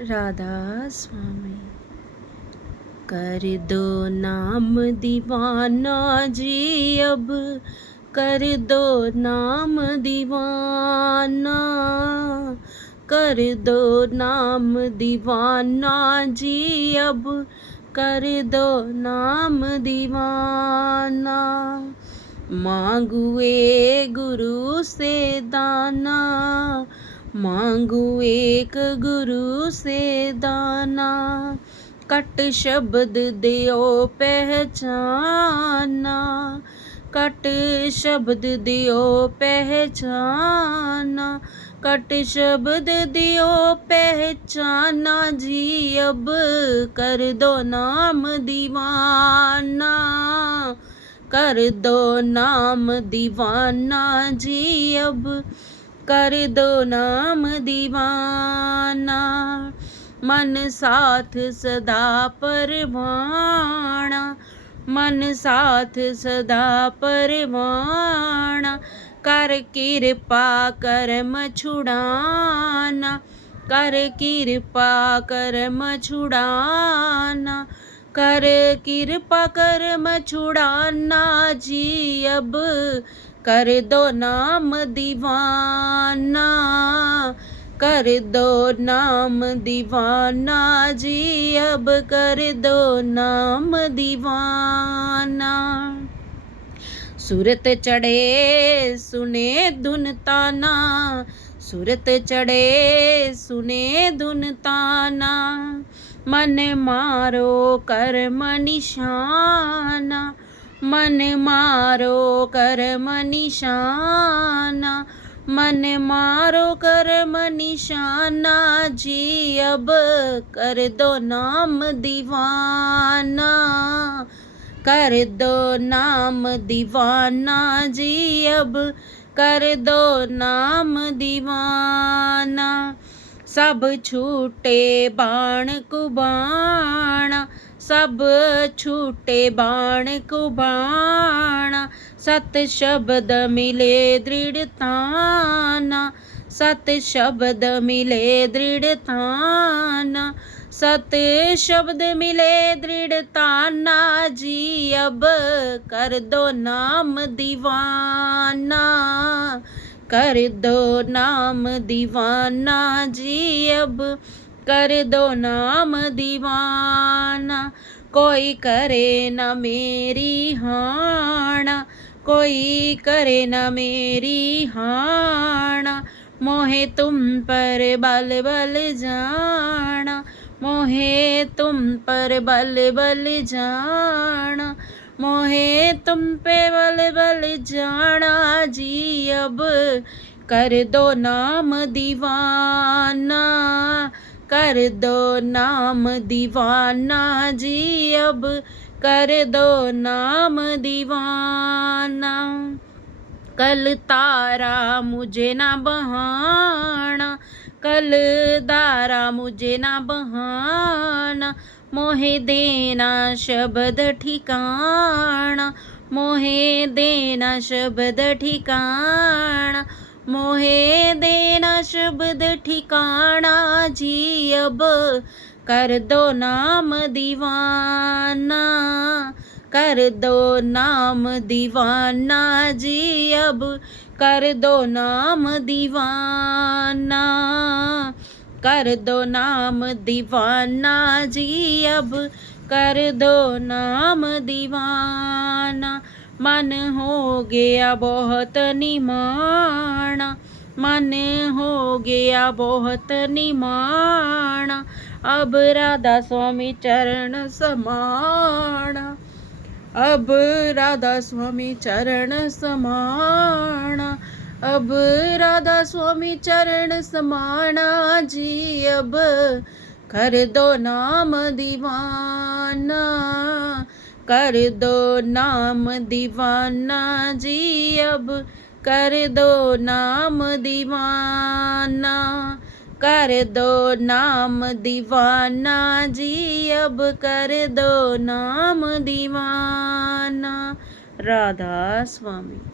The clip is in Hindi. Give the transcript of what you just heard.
राधा स्वामी। कर दो नाम दीवाना जी अब। कर दो नाम दीवाना। कर दो नाम दीवाना जी अब। कर दो नाम दीवाना। मांगुए गुरु से दाना। मांगू एक गुरु से दाना कट शब्द दियो पहचाना कट शब्द दियो पहचाना कट शब्द दियो पहचाना जी अब कर दो नाम दीवाना कर दो नाम दीवाना जी अब कर दो नाम दीवाना। मन साथ सदा परवाना। मन साथ सदा परवाना। कर कृपा करम छुड़ाना। कर कृपा करम छुड़ाना। कर कृपा करम छुड़ाना जी अब। कर दो नाम दीवाना, कर दो नाम दीवाना जी, अब कर दो नाम दीवाना। सूरत चढ़े सुने धुन ताना, सूरत चढ़े सुने धुन ताना, मन मारो कर निशाना मन मारो कर्म निशाना मन मारो कर्म निशाना जी अब कर दो नाम दीवाना, कर दो नाम दीवाना, जी अब कर दो नाम दीवाना। सब छूटे बाण कुबाणा सब छूटे बाण को बाण सत शब्द मिले दृढ़ताना सत शब्द मिले दृढ़ताना सत शब्द मिले दृढ़ताना जी अब कर दो नाम दीवाना कर दो नाम दीवाना जी अब कर दो नाम दीवाना। कोई करे न मेरी हाना कोई करे न मेरी हाना मोहे तुम पर बल बल जाना मोहे तुम पर बल बल जाना मोहे तुम पे बल बल जाना जी अब कर दो नाम दीवाना। कर दो नाम दीवाना जी, अब कर दो नाम दीवाना। कल तारा मुझे ना बहाना, कल दारा मुझे ना बहाना। मोहे देना शब्द ठिकाना, मोहे देना शब्द ठिकाना। मोहे देना शब्द ठिकाना जी, अब कर दो नाम दीवाना, कर दो नाम दीवाना जी, अब कर दो नाम दीवाना, कर दो नाम दीवाना जी, अब कर दो नाम दीवाना। मन हो गया बहुत निमाना मन हो गया बहुत निमाना अब राधा स्वामी चरण समाना अब राधा स्वामी चरण समाना अब राधा स्वामी चरण समाना जी अब कर दो नाम दीवाना कर दो नाम दीवाना जी, अब कर दो नाम दीवाना। कर दो नाम दीवाना जी, अब कर दो नाम दीवाना। राधा स्वामी।